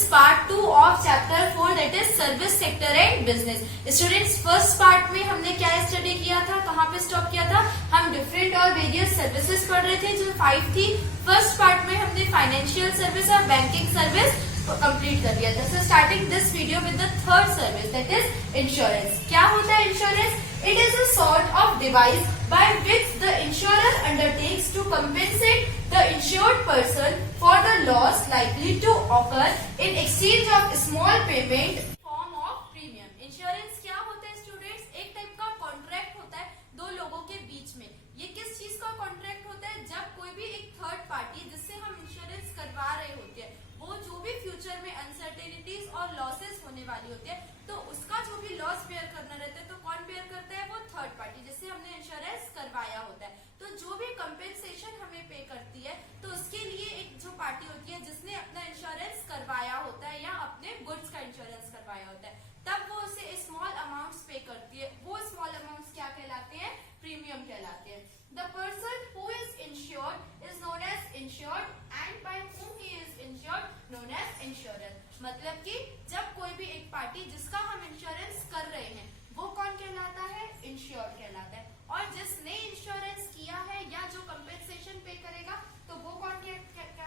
is part 2 of chapter 4 that is service sector and business. Students, first part में हमने क्या study किया था, कहाँ पे स्टॉप किया था? हम डिफरेंट और वेरियस सर्विसेज पढ़ रहे थे जो 5 थी. फर्स्ट पार्ट में हमने फाइनेंशियल सर्विस और बैंकिंग सर्विस कंप्लीट कर दिया था. So starting this video with the third service that is insurance. क्या होता है insurance? It is a sort of device by which the insurer undertakes to compensate the insured person for the loss likely to occur in exchange of small payment form of premium. Insurance क्या होता है students? एक type का contract होता है दो लोगों के बीच में. ये किस चीज का कॉन्ट्रैक्ट होता है? जब कोई भी एक थर्ड पार्टी जिससे हम इंश्योरेंस करवा रहे होते हैं वो जो भी फ्यूचर में अनसर्टेनिटीज और लॉसेस होने वाली होती है तो उसका जो भी लॉस बेयर करना रहता है तो कौन बेयर करता है? वो थर्ड पार्टी जिससे हमने इंश्योरेंस करवाया होता है. तो जो भी कंपेंसेशन हमें पे करती है तो उसके लिए एक जो पार्टी होती है जिसने अपना इंश्योरेंस करवाया होता है या अपने गुड्स का इंश्योरेंस करवाया होता है तब वो उसे स्मॉल अमाउंट्स पे करती है. वो स्मॉल अमाउंट्स क्या कहलाते हैं? प्रीमियम कहलाते हैं. The person who is insured is known as insured and by whom he is insured known as insurer. मतलब कि जब कोई भी एक पार्टी जिसका हम इंश्योरेंस कर रहे हैं वो कौन कहलाता है? इंश्योर्ड कहलाता है. और जिसने इंश्योरेंस किया है या जो कंपेंसेशन पे करेगा तो वो कौन क्या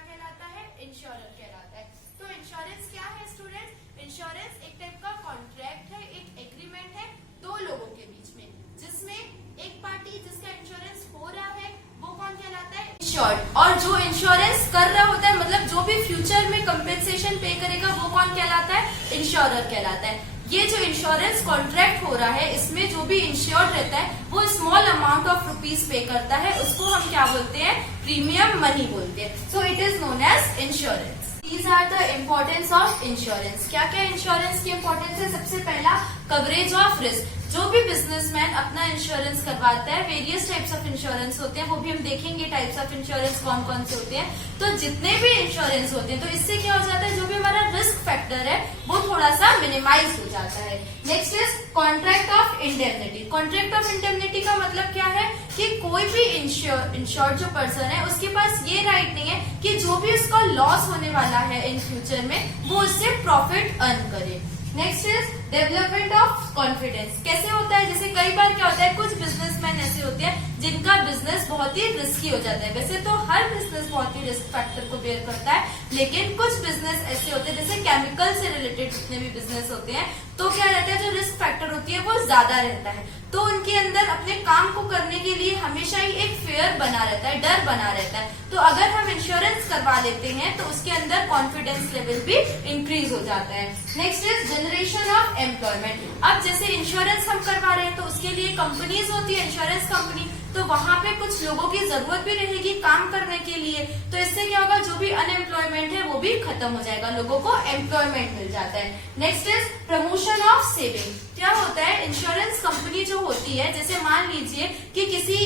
कहलाता है? इंश्योरर कहलाता है. तो इंश्योरेंस क्या है स्टूडेंट्स? इंश्योरेंस एक टाइप का कॉन्ट्रैक्ट है, एक एग्रीमेंट है दो लोगों के बीच में जिसमें एक पार्टी जिसका इंश्योरेंस हो रहा है वो कौन कहलाता है? इंश्योर्ड. और जो इंश्योरेंस कर रहा होता है मतलब जो भी फ्यूचर में कंपेंसेशन पे करेगा वो कौन कहलाता है? इंश्योरर कहलाता है. ये जो इंश्योरेंस कॉन्ट्रैक्ट हो रहा है इसमें जो भी इंश्योर्ड रहता है वो स्मॉल अमाउंट ऑफ रुपीज पे करता है. उसको हम क्या बोलते हैं? प्रीमियम मनी बोलते हैं. So it is known as insurance. These are the importance of insurance. क्या क्या इंश्योरेंस की इंपॉर्टेंस है? सबसे पहला कवरेज ऑफ रिस्क. जो भी बिजनेसमैन अपना इंश्योरेंस करवाता है वेरियस टाइप्स ऑफ इंश्योरेंस होते हैं वो भी हम देखेंगे टाइप्स ऑफ इंश्योरेंस कौन कौन से होते हैं. तो जितने भी इंश्योरेंस होते हैं तो इससे क्या हो जाता है जो भी हमारा रिस्क फैक्टर है वो थोड़ा सा मिनिमाइज हो जाता है. Next is contract of indemnity. Contract of indemnity का मतलब क्या है कि कोई भी इंश्योर्ड जो पर्सन है उसके पास ये राइट नहीं है कि जो भी उसका लॉस होने वाला है इन फ्यूचर में वो उससे प्रॉफिट अर्न करे. Next is development of confidence. कैसे होता है? जैसे कई बार क्या होता है कुछ बिजनेसमैन ऐसे होते हैं जिनका बिजनेस बहुत ही रिस्की हो जाता है. वैसे तो हर बिजनेस बहुत ही रिस्क फैक्टर को बेयर करता है लेकिन कुछ बिजनेस ऐसे होते हैं जैसे केमिकल से रिलेटेड जितने भी बिजनेस होते हैं तो क्या रहता है जो रिस्क फैक्टर होती है वो ज्यादा रहता है. तो उनके अंदर अपने काम को करने के लिए हमेशा ही एक फेयर बना रहता है, डर बना रहता है. तो अगर हम इंश्योरेंस करवा लेते हैं तो उसके अंदर कॉन्फिडेंस लेवल भी इंक्रीज हो जाता है. Next is generation of employment. अब जैसे इंश्योरेंस हम करवा रहे हैं तो उसके लिए कंपनीज होती है इंश्योरेंस कंपनी तो वहां पे कुछ लोगों की जरूरत भी रहेगी काम करने के लिए. तो इससे क्या होगा जो भी अनएम्प्लॉयमेंट है वो भी खत्म हो जाएगा, लोगों को एम्प्लॉयमेंट मिल जाता है. Next is promotion of saving. क्या होता है? इंश्योरेंस कंपनी जो होती है जैसे मान लीजिए कि किसी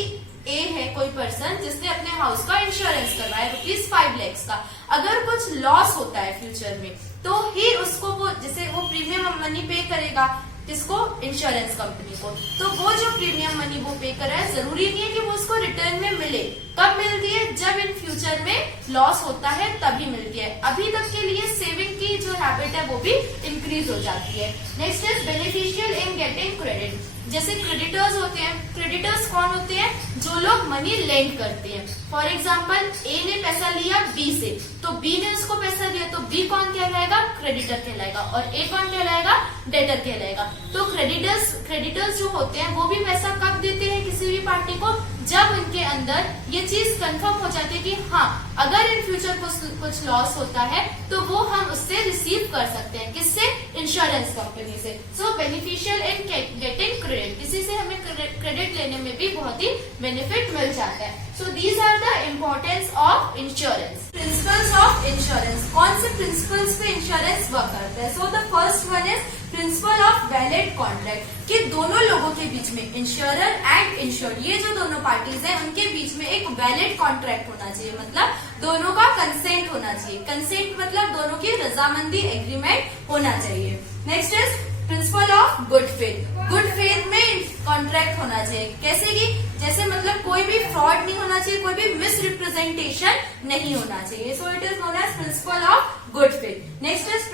ए है कोई पर्सन जिसने अपने हाउस का इंश्योरेंस करवाया ₹5 लाख का. अगर कुछ लॉस होता है फ्यूचर में तो ही उसको वो जैसे वो प्रीमियम मनी पे करेगा किसको? इंश्योरेंस कंपनी को. तो वो जो प्रीमियम मनी वो पे कर रहा है जरूरी नहीं है कि वो उसको रिटर्न में मिले. कब मिलती है? जब इन फ्यूचर में लॉस होता है तभी मिलती है. अभी तक के लिए सेविंग की जो हैबिट है वो भी इंक्रीज हो जाती है. Next is beneficial in getting credit. जैसे क्रेडिटर्स होते हैं. क्रेडिटर्स कौन होते हैं? जो लोग मनी लेंड करते हैं. फॉर एग्जाम्पल ए ने पैसा लिया बी से तो बी ने उसको पैसा दिया तो बी कौन कहलाएगा? क्रेडिटर कहलाएगा. और ए कौन कहलाएगा? डेटर कहलाएगा. तो क्रेडिटर्स जो होते हैं वो भी पैसा कब देते हैं किसी भी पार्टी को? जब उनके अंदर ये चीज कंफर्म हो जाती है कि हाँ अगर इन फ्यूचर कुछ लॉस होता है तो वो हम उससे रिसीव कर सकते हैं. किससे? इंश्योरेंस कंपनी से. सो बेनिफिशियल इन गेटिंग क्रेडिट. किसी से हमें क्रेडिट लेने में भी बहुत ही बेनिफिट मिल जाता है. So these are the importance of insurance. Principles of insurance. कौन से प्रिंसिपल्स पे इंश्योरेंस वर्क करता है? So the first one is principle of valid contract. कि दोनों लोगों के बीच में इंश्योरर एंड इंश्योर्ड ये जो दोनों पार्टीज हैं उनके बीच में एक वैलिड कॉन्ट्रैक्ट होना चाहिए. मतलब दोनों का कंसेंट होना चाहिए. कंसेंट मतलब दोनों की रजामंदी एग्रीमेंट होना चाहिए. Next is principle of good faith. Good faith में कॉन्ट्रैक्ट होना चाहिए. कैसे कि जैसे मतलब कोई भी फ्रॉड नहीं होना चाहिए, कोई भी मिसरिप्रेजेंटेशन नहीं होना चाहिए. So it is known as principle of good faith. Next is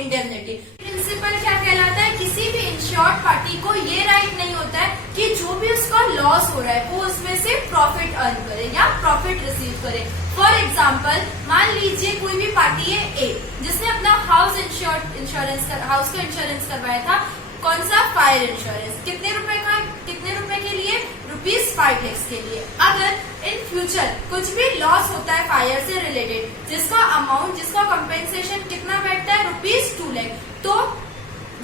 indemnity. Principle क्या कहलाता है, किसी भी इंश्योर्ड पार्टी को ये राइट नहीं होता है कि जो भी उसका लॉस हो रहा है वो उसमें से प्रॉफिट अर्न करे या प्रॉफिट रिसीव करे। फॉर एग्जाम्पल, मान लीजिए कोई भी पार्टी है ए, जिसने अपना हाउस का इंश्योरेंस करवाया था। कौन सा? Fire insurance. कितने रुपए के लिए? ₹5 लाख के लिए। अगर इन फ्यूचर कुछ भी लॉस होता है फायर से रिलेटेड, जिसका कंपेंसेशन कितना बैठता है? ₹2 लाख। तो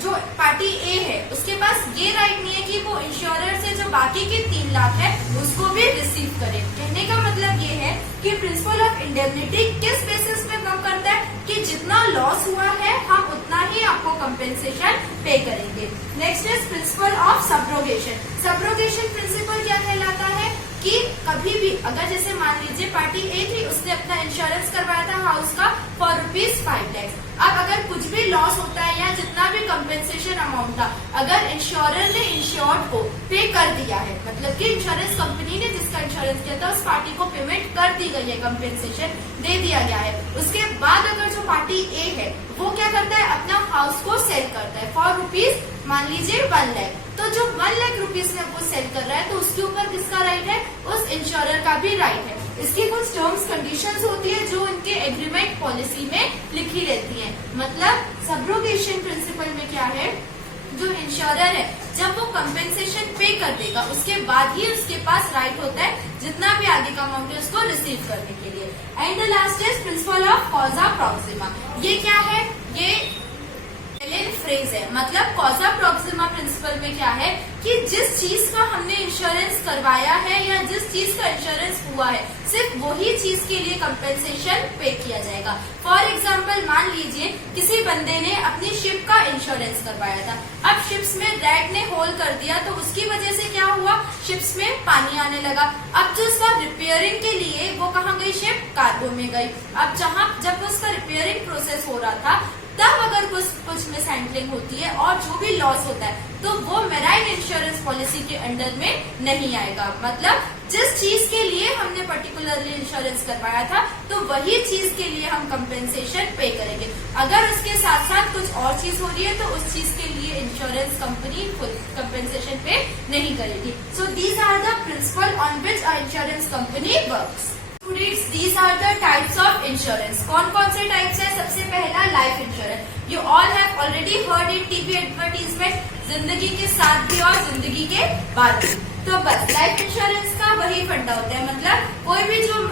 जो पार्टी ए है उसके पास ये राइट नहीं है कि वो इंश्योरर से जो बाकी के 3 लाख है उसको भी रिसीव करे। कहने का मतलब ये है कि प्रिंसिपल ऑफ इंडेमनिटी किस बेसिस पे काम करता है कि जितना लॉस हुआ है हम उतना ही आपको कंपेंसेशन पे करेंगे। Next is principle of subrogation. Subrogation principle क्या कहलाता है कि कभी भी अगर जैसे मान लीजिए पार्टी ए थी, उसने अपना इंश्योरेंस करवाया था हाउस का फॉर ₹5 लाख। अब अगर कुछ भी लॉस होता है या जितना भी कंपेंसेशन अमाउंट था, अगर इंश्योरर ने इंश्योर्ड को पे कर दिया है, मतलब कि इंश्योरेंस कंपनी ने जिसका इंश्योरेंस किया था उस पार्टी को पेमेंट कर दी गई है, कंपेंसेशन दे दिया गया है। उसके बाद अगर जो पार्टी ए है वो क्या करता है, अपना हाउस को सेल करता है फॉर मान लीजिए 1 लाख। तो जो 1 लाख रुपीज में वो सेल कर रहा है तो उसके ऊपर किसका राइट है? उस इंश्योरर का भी राइट है। इसकी कुछ टर्म्स कंडीशंस होती है जो उनके एग्रीमेंट पॉलिसी में लिखी रहती है। मतलब सब्रोगेशन प्रिंसिपल में क्या है, जो इंश्योरर है जब वो कंपेंसेशन पे कर देगा उसके बाद ही उसके पास राइट होता है जितना भी आगे का अमाउंट है उसको रिसीव करने के लिए। And the last is principle of कॉजा Proxima. ये क्या है? ये फ्रेज है। मतलब कॉजा प्रॉक्सिमा प्रिंसिपल में क्या है कि जिस चीज का हमने इंश्योरेंस करवाया है या जिस चीज का इंश्योरेंस हुआ है सिर्फ वही चीज के लिए कंपेंसेशन पे किया जाएगा। फॉर एग्जाम्पल, मान लीजिए किसी बंदे ने अपनी शिप का इंश्योरेंस करवाया था। अब शिप्स में रैट ने होल कर दिया तो उसकी वजह से क्या हुआ, शिप्स में पानी आने लगा। अब जो उसका रिपेयरिंग के लिए वो कहाँ गई, शिप कार्गो में गई। अब जब उसका रिपेयरिंग प्रोसेस हो रहा था तब अगर कुछ मिस हैंडलिंग होती है और जो भी लॉस होता है तो वो मेराइन इंश्योरेंस पॉलिसी के अंडर में नहीं आएगा। मतलब जिस चीज के लिए हमने पर्टिकुलरली इंश्योरेंस करवाया था तो वही चीज के लिए हम कंपेंसेशन पे करेंगे। अगर उसके साथ साथ कुछ और चीज हो रही है तो उस चीज के लिए insurance company full compensation pay नहीं करेगी। So these are the principle on which a insurance company works. These are the types of insurance. कौन से टाइप्स है? सबसे पहला life insurance. You all have already heard in TV advertisement, जिंदगी के साथ भी और जिंदगी के बाद भी। तो बस लाइफ इंश्योरेंस का वही फंडा होता है। मतलब कोई भी जो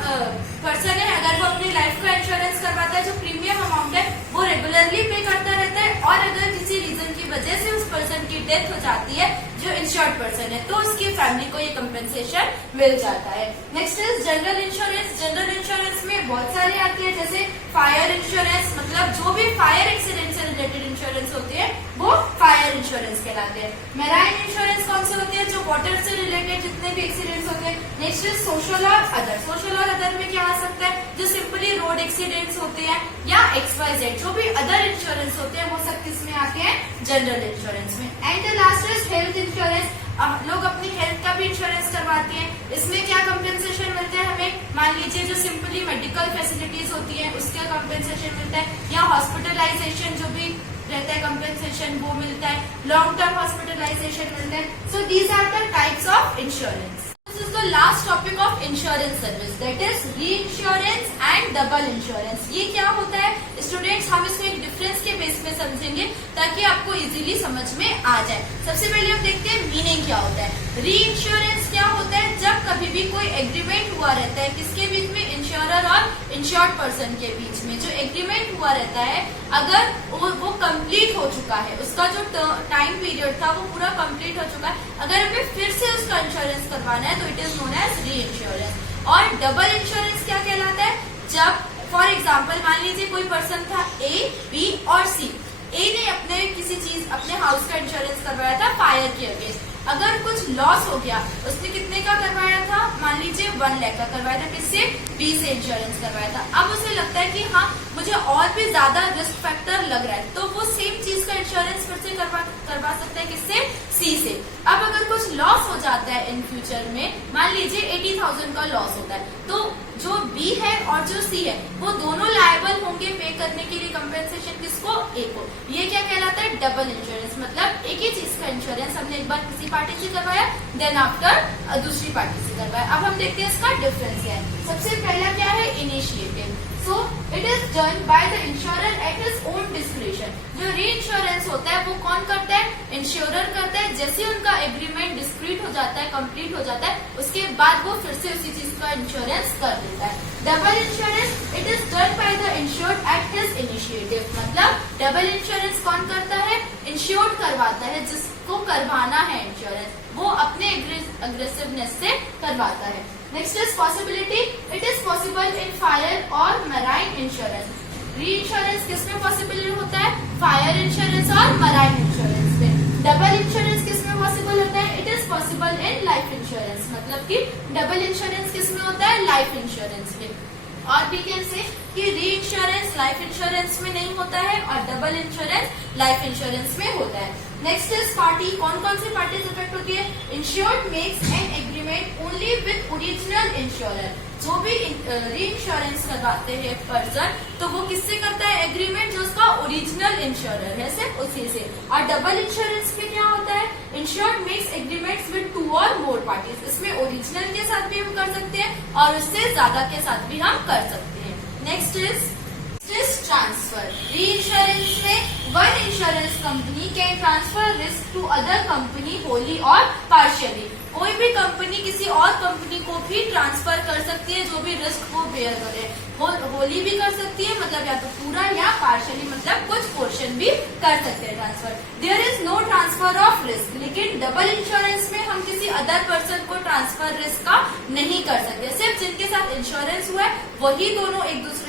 पर्सन है अगर वो अपनी लाइफ का इंश्योरेंस करवाता है, जो प्रीमियम अमाउंट है वो रेगुलरली पे करता रहता है और अगर किसी रीजन की वजह से उस पर्सन की डेथ हो जाती है जो इंश्योर्ड पर्सन है तो उसकी फैमिली को ये कंपेंसेशन मिल जाता है। Next is general insurance. General insurance में बहुत सारे आती है, जैसे फायर इंश्योरेंस। मतलब जो भी फायर एक्सीडेंट से रिलेटेड इंश्योरेंस होती है वो फायर इंश्योरेंस कहलाते हैं। मेराइन इंश्योरेंस कौन से होती है? जो वाटर से रिलेटेड जितने भी एक्सीडेंट्स होते हैं। नेक्स्ट इज सोशल और अदर। सोशल और अदर में क्या आ सकता है? जो सिंपली रोड एक्सीडेंट्स होते हैं या XYZ जो भी अदर इंश्योरेंस होते हैं वो सब किसमें आते हैं? जनरल इंश्योरेंस में। And the last is health insurance. लोग अपनी हेल्थ का भी इंश्योरेंस करवाते हैं। इसमें क्या कंपेंसेशन मिलता है हमें? मान लीजिए जो सिंपली मेडिकल फैसिलिटीज होती है उसका कंपेंसेशन मिलता है या हॉस्पिटलाइजेशन जो भी रहता है कंपेंसेशन वो मिलता है, लॉन्ग टर्म हॉस्पिटलाइजेशन मिलता है। So these are the types of insurance. This is the last topic of insurance service, that is reinsurance and double insurance. ये क्या होता है स्टूडेंट्स? हम इसमें एक डिफरेंस के बेस में समझेंगे ताकि आपको इजीली समझ में आ जाए। सबसे पहले हम देखते हैं मीनिंग क्या होता है। री इंश्योरेंस क्या होता है? जब कभी भी कोई एग्रीमेंट हुआ रहता है किसके बीच में? इंश्योरर और इंश्योर्ड पर्सन के बीच में जो एग्रीमेंट हुआ रहता है अगर वो कंप्लीट हो चुका है, उसका जो टाइम पीरियड था वो पूरा कंप्लीट हो चुका है, अगर हमें फिर से उसका इंश्योरेंस करवाना है तो इट इज नोन एज री इंश्योरेंस। और डबल इंश्योरेंस क्या कहलाता है? जब फॉर एग्जाम्पल मान लीजिए कोई पर्सन था A, B और C। A ने अपने हाउस का इंश्योरेंस करवाया था फायर के अगेंस्ट। अगर कुछ लॉस हो गया, उसने कितने का करवाया था? मान लीजिए 1 लाख का करवाया था। किससे? B से इंश्योरेंस करवाया था। अब उसे लगता है कि हाँ मुझे और भी ज्यादा रिस्क फैक्टर लग रहा है तो वो सेम चीज का इंश्योरेंस फिर से करवा सकता है। किससे? सी से। अब अगर कुछ लॉस हो जाता है इन फ्यूचर में, मान लीजिए 80,000 का लॉस होता है, तो जो बी है और जो सी है वो दोनों लायबल होंगे पे करने के लिए कंपेंसेशन किसको, ए को। ये क्या कहलाता है, डबल इंश्योरेंस। मतलब एक ही चीज का इंश्योरेंस हमने एक बार किसी पार्टी से करवाया, देन आफ्टर दूसरी पार्टी से करवाया। अब हम देखते हैं इसका डिफरेंस क्या है। सबसे पहला क्या है, initiative. So it is done by the insurer at his own description. जो री इंश्योरेंस होता है वो कौन करता है, इंश्योरर करता है। जैसे उनका एग्रीमेंट डिस्क्रीट हो जाता है, कंप्लीट हो जाता है, उसके बाद वो फिर से उसी चीज का इंश्योरेंस कर देता है। Double insurance, it is done by the insured at his initiative. मतलब डबल इंश्योरेंस कौन करता है, इंश्योर्ड करवाता है, जिसको करवाना है इंश्योरेंस वो अपने अग्रेसिवनेस से करवाता है। Next is possibility, it is possible in fire और मराइन इंश्योरेंस। री इंश्योरेंस किसमें पॉसिबल होता है, फायर इंश्योरेंस और मराइन इंश्योरेंस में। डबल इंश्योरेंस किसमें पॉसिबल होता है, it is possible in life insurance. मतलब कि डबल इंश्योरेंस किसमें होता है, लाइफ इंश्योरेंस में। और भी कैन से कि री इंश्योरेंस लाइफ इंश्योरेंस में नहीं होता है और डबल इंश्योरेंस लाइफ इंश्योरेंस में होता है। नेक्स्ट इज पार्टी, कौन कौन सी पार्टीज इफेक्ट होती है, insured makes an agreement only with original insurer. जो भी री इंश्योरेंस करवाते हैं पर्सन, तो वो किससे करता है एग्रीमेंट, जो उसका ओरिजिनल इंश्योरर है सिर्फ उसी से। और डबल इंश्योरेंस में क्या होता है, insured makes agreements with two और मोर पार्टीज। इसमें ओरिजिनल के साथ भी हम कर सकते हैं और उससे ज्यादा के साथ भी हम कर सकते हैं। Next is transfer. Reinsurance में one insurance company can transfer risk to other company wholly और पार्शियली। कोई भी कंपनी किसी और कंपनी को भी ट्रांसफर कर सकती है जो भी रिस्क वो बेयर करे। होली भी कर सकती है, मतलब या तो पूरा या पार्शियली, मतलब कुछ पोर्शन भी कर सकते हैं transfer. There is no transfer of risk. लेकिन डबल इंश्योरेंस में हम किसी अदर पर्सन को ट्रांसफर रिस्क का नहीं कर सकते। सिर्फ जिनके साथ इंश्योरेंस हुआ है वही दोनों एक दूसरे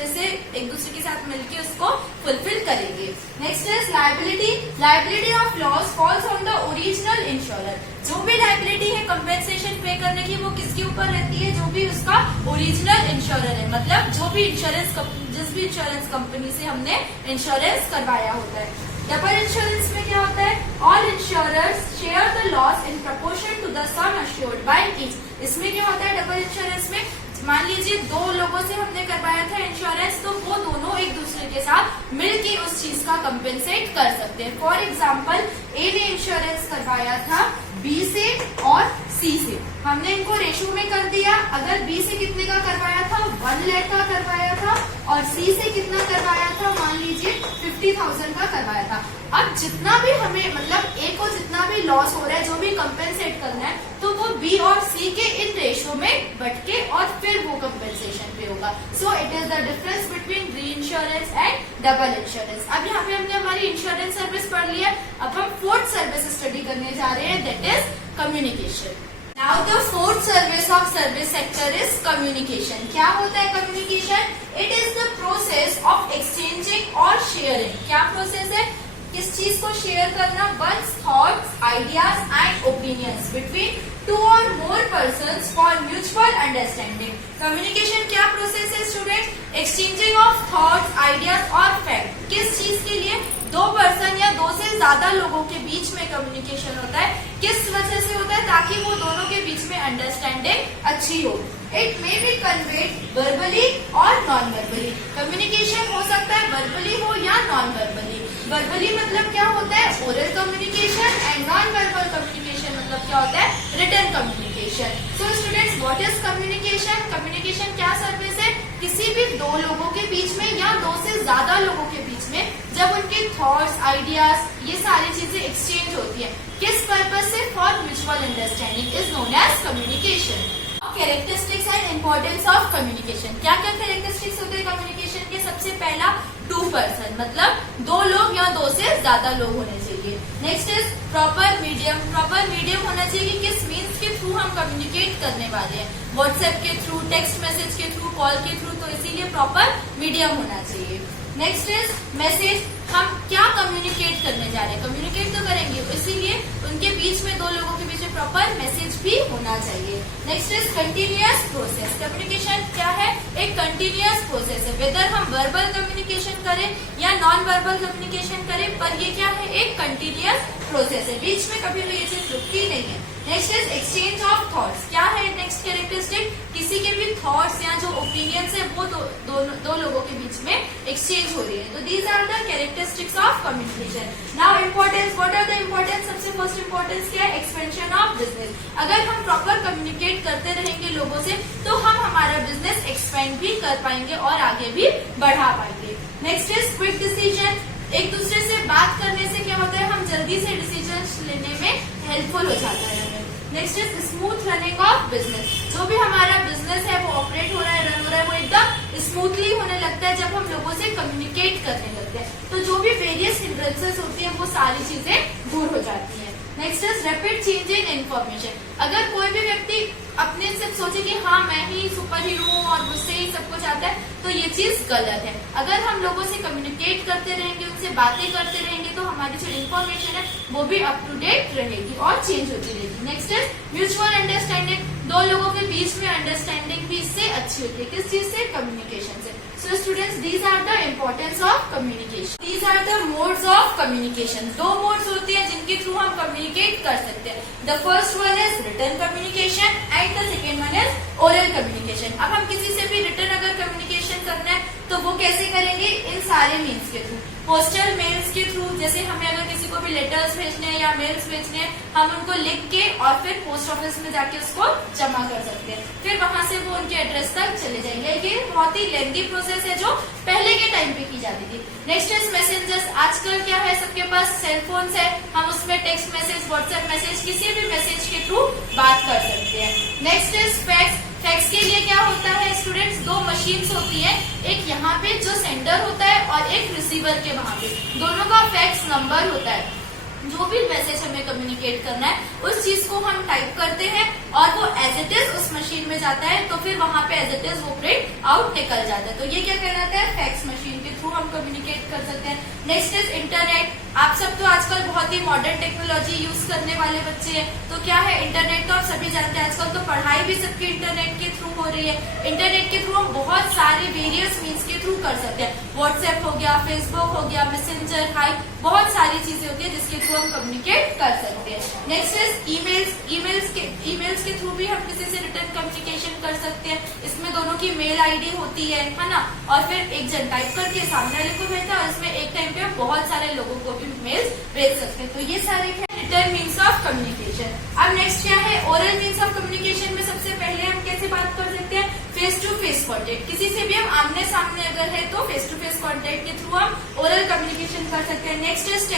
के साथ मिलकर उसको फुलफिल करेंगे। Next is liability. Liability of loss falls on the original insurer. जो भी लायबिलिटी है कंपेंसेशन पे करने की वो किसके ऊपर रहती है, जो भी उसका ओरिजिनल इंश्योरर है। मतलब जो भी जिस भी इंश्योरेंस कंपनी से हमने इंश्योरेंस करवाया होता है। डबल इंश्योरेंस में क्या होता है, all insurers share the loss in proportion to the sum assured by each. इसमें क्या होता है, डबल इंश्योरेंस में मान लीजिए दो लोगों से हमने करवाया था इंश्योरेंस, तो वो दोनों एक दूसरे के साथ मिलके उस चीज का कंपेंसेट कर सकते हैं। फॉर एग्जाम्पल, ए ने इंश्योरेंस करवाया था बी से और सी से। हमने इनको रेशो में कर दिया। अगर बी से कितने का करवाया था, 1 लाख का करवाया था, और सी से कितना करवाया था, मान लीजिए 50,000 का करवाया था। अब जितना भी हमें, मतलब ए को जितना भी लॉस हो रहा है, जो भी कंपेंसेट करना है, तो वो बी और सी के इन रेशो में बट के और फिर वो कंपेंसेशन पे होगा। सो it is the difference between री इंश्योरेंस एंड डबल इंश्योरेंस। अब यहाँ पे हमने हमारी इंश्योरेंस सर्विस पढ़ ली है। अब हम फोर्थ सर्विस स्टडी करने जा रहे हैं, that is communication. Now the fourth service of service sector is communication. क्या होता है communication? It is the process of exchanging or sharing. क्या process है? किस चीज को शेयर करना, one's thoughts, ideas and opinions between two or more persons for mutual understanding. Communication क्या प्रोसेस है student? Exchanging of thoughts, ideas और fact. किस चीज के लिए? दो पर्सन या दो से ज्यादा लोगों के बीच में कम्युनिकेशन होता है। किस वजह से होता है? ताकि वो दोनों के बीच में अंडरस्टैंडिंग अच्छी हो। It may be conveyed verbally और नॉन वर्बली। कम्युनिकेशन हो सकता है वर्बली हो या नॉन वर्बली। वर्बली मतलब क्या होता है? Oral communication. And non verbal communication मतलब क्या होता है? Written communication. So students, what is communication? Communication क्या सर्विस है? किसी भी दो लोगों के बीच में या दो से ज्यादा लोगों के बीच में जब उनके थॉट्स, आइडियाज, ये सारी चीजें एक्सचेंज होती है, किस पर्पज से? For mutual understanding is known as communication. Characteristics and importance of communication. क्या क्या कैरेक्टरिस्टिक्स होते हैं कम्युनिकेशन के? सबसे पहला, 2 पर्सन, मतलब 2 लोग या 2 से ज्यादा लोग होने चाहिए। Next is proper medium. Proper medium होना चाहिए कि किस मीन्स के थ्रू हम कम्युनिकेट करने वाले हैं, व्हाट्सएप के थ्रू, टेक्स्ट मैसेज के थ्रू, कॉल के थ्रू, तो इसीलिए प्रॉपर मीडियम होना चाहिए। नेक्स्ट इज मैसेज, हम क्या कम्युनिकेट करने जा रहे हैं, कम्युनिकेट तो करेंगे, इसीलिए उनके बीच में दो लोगों के बीच में प्रॉपर मैसेज भी होना चाहिए। Next is continuous process, communication क्या है, एक कंटिन्यूअस प्रोसेस है, वेदर हम वर्बल कम्युनिकेशन करें या नॉन वर्बल कम्युनिकेशन करें, पर ये क्या है, एक कंटिन्यूअस प्रोसेस है, बीच में कभी भी ये चीज रुकती नहीं है। Next is exchange of thoughts, क्या है नेक्स्ट कैरेक्टरिस्टिक, किसी के भी थॉट्स या जो ओपिनियंस है वो दो लोगों के बीच में एक्सचेंज हो रही है। तो these are the characteristics of communication. Now importance, what are the importance, सबसे फर्स्ट इम्पोर्टेंस क्या है, एक्सपेंशन ऑफ बिजनेस। अगर हम प्रॉपर कम्युनिकेट करते रहेंगे लोगों से तो हम हमारा बिजनेस एक्सपेंड भी कर पाएंगे और आगे भी बढ़ा पाएंगे। नेक्स्ट इज क्विक डिसीजन, एक दूसरे से बात करने से क्या होता है, हम जल्दी से डिसीजन लेने में हेल्पफुल हो जाता है हमें। Next is smooth running of business, जो भी हमारा बिजनेस है वो ऑपरेट हो रहा है, रन हो रहा है, वो एकदम स्मूथली होने लगता है जब हम लोगों से कम्युनिकेट करने लगते हैं। तो जो भी वेरियस हिंड्रेंसेस होती है वो सारी चीजें दूर हो जाती है। Next is rapid change in information, अगर कोई भी व्यक्ति अपने से सोचे कि हाँ मैं ही सुपर हीरो हूँ और मुझसे ही सब कुछ आता है, तो ये चीज गलत है। अगर हम लोगों से कम्युनिकेट करते रहेंगे, उनसे बातें करते रहेंगे, तो हमारी जो इन्फॉर्मेशन है वो भी अप टू डेट रहेगी और चेंज होती रहेगी। नेक्स्ट इज म्यूचुअल अंडरस्टैंडिंग, दो लोगों के बीच में अंडरस्टैंडिंग भी इससे अच्छी होती है, किस चीज से, कम्युनिकेशन से। So students, these are the importance of communication. These are the modes of communication. दो modes होते हैं जिनके थ्रू हम communicate कर सकते हैं. The first one is written communication and the second one is oral communication. अब हम किसी से भी written अगर communication करना है तो वो कैसे करेंगे, इन सारे मीन्स के थ्रू, पोस्टल मेल्स के थ्रू, जैसे हमें अगर किसी को भी लेटर्स भेजने हैं या मेल्स भेजने हैं, हम उनको लिख के और फिर पोस्ट ऑफिस में जाके उसको जमा कर सकते हैं, फिर वहां से वो उनके एड्रेस तक चले जाएंगे। ये बहुत ही लेंथी प्रोसेस है जो पहले के टाइम पे की जाती थी। नेक्स्ट इज मैसेजेस, आजकल क्या है, सबके पास सेलफोन्स है, हम उसमें टेक्स्ट मैसेज, व्हाट्सएप मैसेज, किसी भी मैसेज के थ्रू बात कर सकते हैं। नेक्स्ट इज फैक्स, फैक्स के लिए क्या होता है स्टूडेंट्स, दो मशीन्स होती हैं, एक यहाँ पे जो सेंडर होता है और एक रिसीवर के वहां पे, दोनों का फैक्स नंबर होता है। जो भी मैसेज हमें कम्युनिकेट करना है उस चीज को हम टाइप करते हैं और वो एज इट इज उस मशीन में जाता है, तो फिर वहां पे एज इट इज वो प्रिंट आउट निकल जाता है। तो ये क्या कहलाता है, फैक्स मशीन के थ्रू हम कम्युनिकेट कर सकते हैं। नेक्स्ट इज इंटरनेट, आप सब तो आजकल बहुत ही मॉडर्न टेक्नोलॉजी यूज करने वाले बच्चे हैं, तो क्या है इंटरनेट तो आप सभी जानते हैं, आजकल तो पढ़ाई भी सबकी इंटरनेट के थ्रू हो रही है। इंटरनेट के थ्रू हम बहुत सारे वेरियस मीन्स के थ्रू कर सकते हैं, व्हाट्सएप हो गया, फेसबुक हो गया, मैसेंजर, हाई, बहुत सारी चीजें होती है जिसके थ्रू हम कम्युनिकेट कर सकते हैं। नेक्स्ट इज ईमेल्स, ईमेल्स के थ्रू भी हम किसी से रिटर्न कम्युनिकेशन कर सकते हैं, इसमें दोनों की मेल आईडी होती है ना, और फिर एक जन टाइप करके सामने वाले को भेजता है और इसमें एक टाइम पे हम बहुत सारे लोगों को भी मेल्स भेज सकते हैं। तो ये सारे हैं रिटर्न मीन्स ऑफ कम्युनिकेशन। अब नेक्स्ट क्या है, ओरल मीन्स ऑफ कम्युनिकेशन में सबसे पहले हम कैसे बात कर सकते हैं, फेस टू फेस कॉन्टेक्ट, किसी से भी हम आमने सामने अगर है तो फेस टू फेस कॉन्टेक्ट के थ्रू हम ओरल कम्युनिकेशन कर सकते हैं। नेक्स्ट इज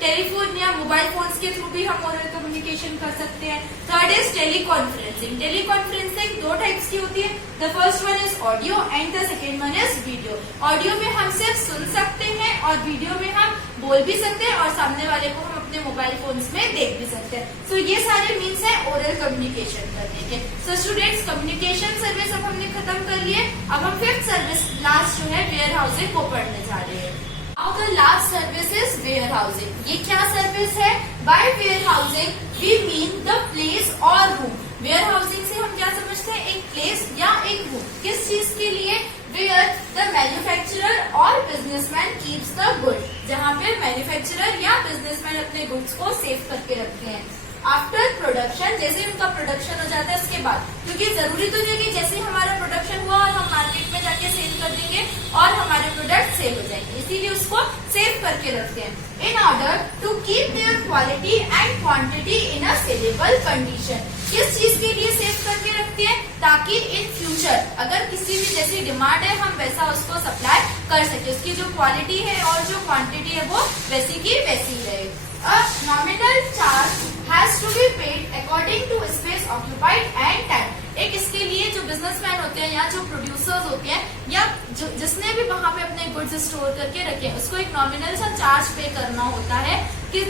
टेलीफोन या मोबाइल फोन्स के थ्रू भी हम ओरल कम्युनिकेशन कर सकते हैं। थर्ड इज टेलीकॉन्फ्रेंसिंग, टेलीकॉन्फ्रेंसिंग दो टाइप्स की होती है, the first one is audio and the second one is video. Audio में हम सिर्फ सुन सकते हैं और वीडियो में हम बोल भी सकते हैं और सामने वाले को हम अपने मोबाइल फोन्स में देख भी सकते हैं। सो ये सारे मीन्स है ओरल कम्युनिकेशन करने के। सो स्टूडेंट्स, कम्युनिकेशन सर्विस अब हमने खत्म कर लिए, अब हम फिफ्थ सर्विस लास्ट जो है वेयर हाउसिंग को पढ़ने जा रहे हैं। Now the last service is warehousing. ये क्या सर्विस है? By warehousing we mean the place or room. Warehousing से हम क्या समझते हैं, एक प्लेस या एक रूम, किस चीज के लिए, where the manufacturer और businessman keeps the goods, जहाँ पे मैन्युफैक्चरर या बिजनेसमैन अपने गुड्स को सेव करके रखते हैं। आफ्टर प्रोडक्शन, जैसे उनका प्रोडक्शन हो जाता है उसके बाद, क्योंकि जरूरी तो नहीं है कि जैसे हमारा प्रोडक्शन हुआ और हम मार्केट में जाके सेल कर देंगे और हमारे प्रोडक्ट सेल हो जाएंगे, इसीलिए उसको सेव करके रखते हैं in order to keep their quality and quantity in a saleable condition. किस चीज के लिए सेव करके रखते हैं, ताकि इन फ्यूचर अगर किसी भी जैसी डिमांड है हम वैसा उसको सप्लाई कर सके, उसकी जो क्वालिटी है और जो क्वांटिटी है वो वैसी की वैसी रहे। A nominal charge has to be paid according to space occupied and time. एक इसके लिए जो बिजनेसमैन होते हैं या जो प्रोड्यूसर्स होते हैं या जो जिसने भी वहां पे अपने गुड्स स्टोर करके रखे उसको एक नॉमिनल सा चार्ज पे करना होता है कि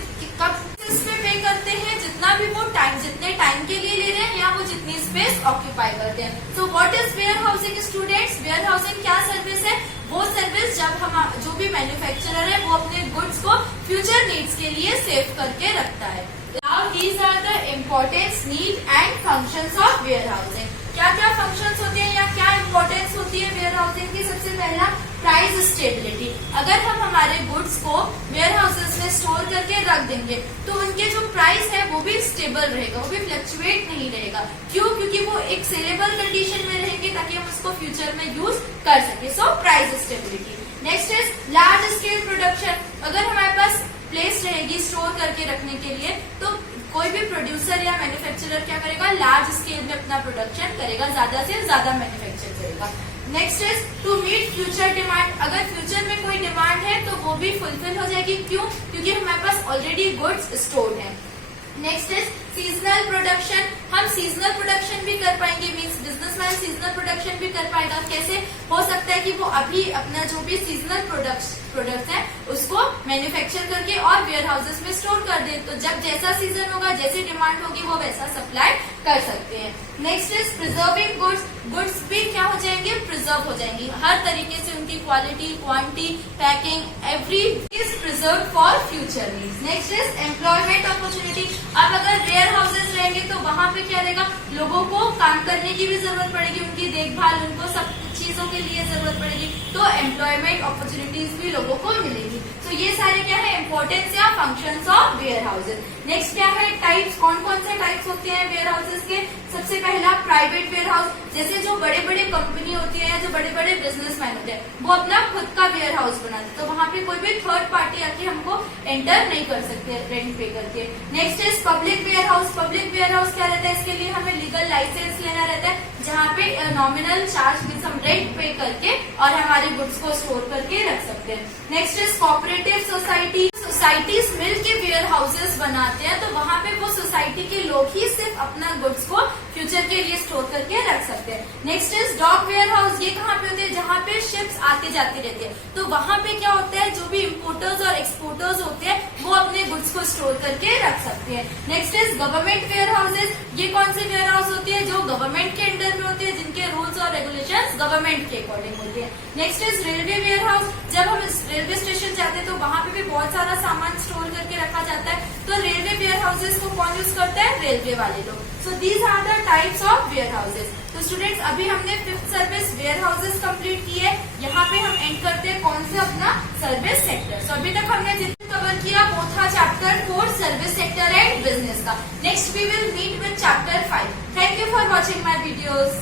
कब इसमें पे करते हैं, जितना भी वो टाइम, जितने टाइम के लिए ले रहे हैं या वो जितनी स्पेस ऑक्यूपाई करते हैं। So what is warehousing students? Warehousing क्या सर्विस है? वो सर्विस जब हम जो भी मैन्युफैक्चरर है वो अपने गुड्स को फ्यूचर नीड्स के लिए सेव करके रखता है। Now these are the importance, need and functions of warehousing. क्या क्या फंक्शंस होते हैं या क्या इंपॉर्टेंस होती है वेयर हाउसिंग की? सबसे पहला प्राइस स्टेबिलिटी। अगर हम हमारे गुड्स को वेयर हाउसेस में स्टोर करके रख देंगे तो उनके जो प्राइस है वो भी स्टेबल रहेगा, वो भी फ्लक्चुएट नहीं रहेगा। क्यों? क्योंकि वो एक सेलेबल कंडीशन में रहेंगे ताकि हम उसको फ्यूचर में यूज कर सके। So price stability. Next is large scale production. अगर हमारे पास प्लेस रहेगी स्टोर करके रखने के लिए तो कोई भी प्रोड्यूसर या मैन्युफैक्चरर क्या करेगा? लार्ज स्केल में अपना प्रोडक्शन करेगा, ज्यादा से ज्यादा मैन्युफैक्चर करेगा। Next is to meet future demand. अगर फ्यूचर में कोई डिमांड है तो वो भी फुलफिल हो जाएगी। क्यों? क्योंकि हमारे पास ऑलरेडी गुड्स स्टोर्ड है। Next is seasonal production. हम सीजनल प्रोडक्शन भी कर पाएंगे, मीन्स बिजनेसमैन सीजनल प्रोडक्शन भी कर पाएगा। कैसे? हो सकता है कि वो अभी अपना जो भी सीजनल प्रोडक्ट्स है उसको मैन्युफैक्चर करके और वेयर हाउसेस में स्टोर कर दे, तो जब जैसा सीजन होगा, जैसी डिमांड होगी वो वैसा सप्लाई कर सकते हैं। Next is preserving goods. Goods भी क्या हो जाएंगे? प्रिजर्व हो जाएंगी, हर तरीके से उनकी quality, quantity, packing, every is preserve for future needs. Next is employment opportunity. अब अगर वेयर हाउसेस रहेंगे तो वहां पे क्या रहेगा? लोगों को काम करने की भी जरूरत पड़ेगी, उनकी देखभाल, उनको सब चीजों के लिए जरूरत पड़ेगी, तो एम्प्लॉयमेंट अपॉर्चुनिटीज भी लोगों को मिलेगी। तो ये सारे क्या है? इंपॉर्टेंस या functions of warehouses. Next क्या है? टाइप्स। कौन कौन से टाइप्स होते हैं वेयर हाउसेस के? सबसे पहला प्राइवेट वेयर हाउस। जैसे जो बड़े बड़े कंपनी होती है या जो बड़े बड़े बिजनेसमैन होते हैं वो अपना खुद का वेयर हाउस बनाते हैं, तो वहां पे कोई भी थर्ड पार्टी आके हमको एंटर नहीं कर सकते रेंट पे करके। Next is public warehouse. Public warehouse क्या रहता है? इसके लिए हमें लीगल लाइसेंस लेना रहता है, जहाँ पे नॉमिनल चार्ज मीन्स हम रेंट पे करके और हमारे गुड्स को स्टोर करके रख सकते हैं। Next is cooperative society. Societies मिल के वेयर हाउसेस बनाते हैं, तो वहां पे वो सोसाइटी के लोग ही सिर्फ अपना गुड्स को फ्यूचर के लिए स्टोर करके रख सकते हैं। Next is dock warehouse. ये कहाँ पे होते हैं? जहाँ पे शिप्स आती जाती रहती है, तो वहां पे क्या होता है? जो भी इम्पोर्टर्स और एक्सपोर्टर्स होते हैं वो अपने गुड्स को स्टोर करके रख सकते हैं। Next is government warehouses. ये कौन से वेयर हाउस होती है? जो गवर्नमेंट के अंडर में होती है, जिनके रूल्स और रेगुलेशंस गवर्नमेंट के अकॉर्डिंग होते हैं। Next is railway warehouse. जब हम रेलवे स्टेशन जाते हैं तो वहां पे भी बहुत सारा सामान स्टोर करके रखा जाता है, तो रेलवे वेयर हाउसेज को कौन यूज करता है? रेलवे वाले लोग। So these are the types of warehouses. तो स्टूडेंट्स अभी हमने fifth service warehouses complete की है। यहाँ पे हम एंड करते हैं कौन से? अपना सर्विस सेक्टर। सो अभी तक हमने जितना कवर किया वो था chapter 4 service sector and business का। Next we will meet with chapter 5। Thank you for watching my videos.